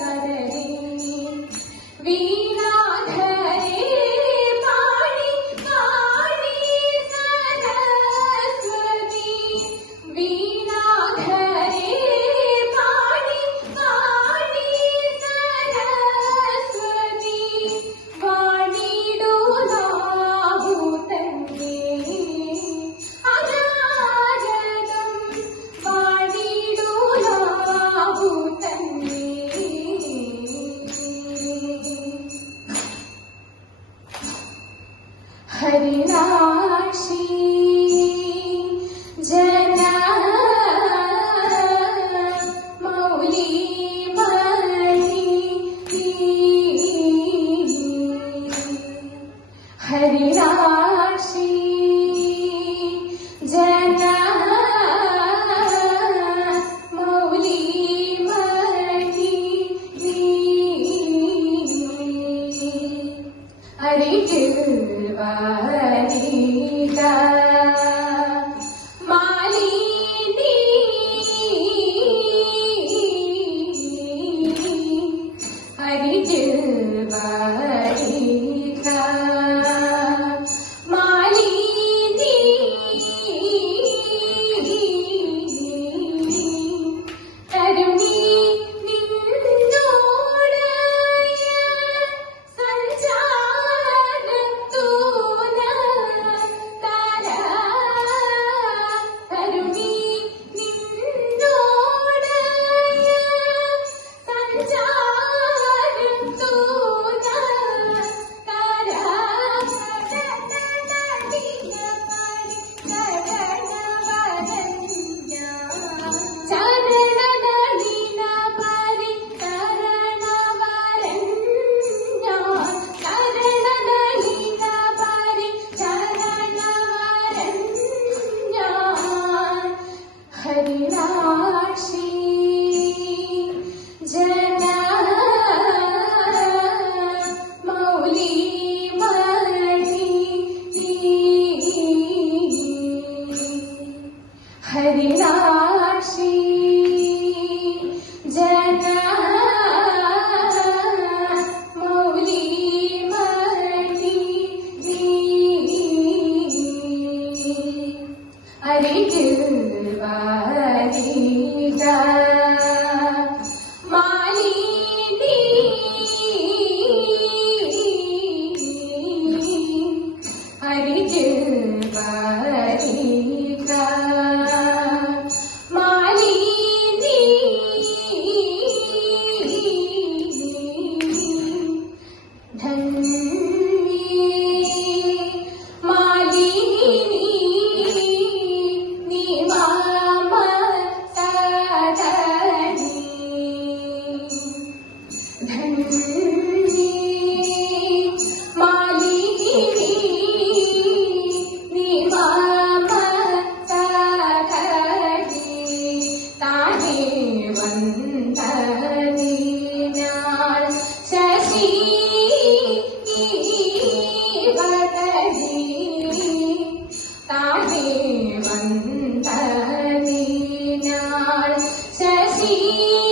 ಜಗದಿ Hare 学习。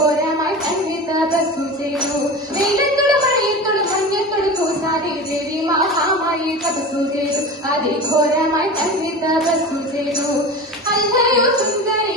ఘోరమాయ్ సంగీత భస్ము చేరు వేలెత్తుడు పడెత్తుడు మన్నెత్తుడు కూసారి దేవి. మహామాయి కబసు చేరు అది ఘోరమాయ్ సంగీత భస్ము చేరు అల్లయో సుందరి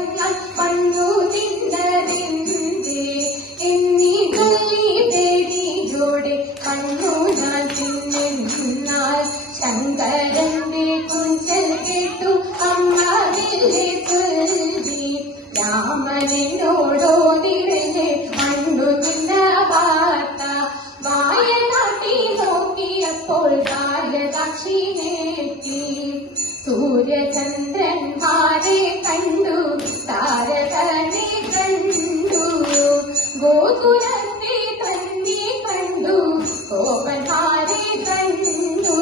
നേറ്റി സൂര്യചന്ദ്രന്മാരെ കണ്ടു താരകനെ കണ്ടു. ഗോകുലത്തെ തന്നെ കണ്ടു കോപന്മാരെ കണ്ടു.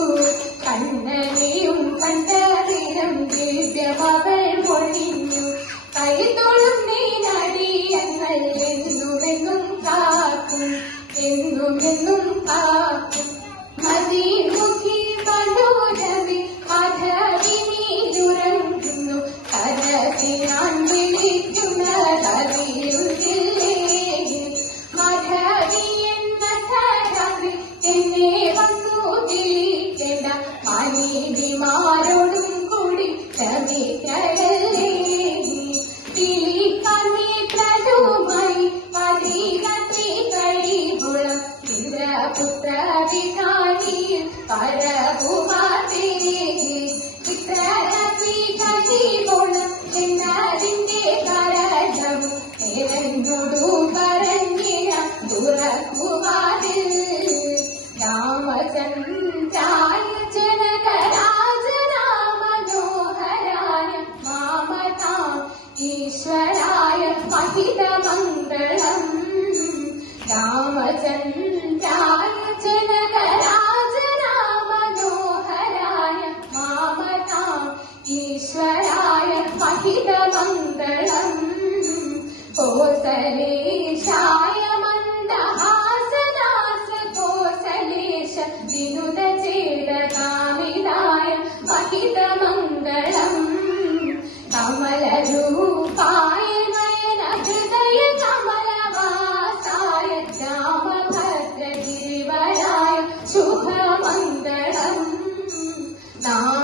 കണ്ണനെയും കണ്ടതിനും ദിവ്യമകൾ പൊഴിഞ്ഞു. കൈതൊഴും 再也不怕 anh để ấm đó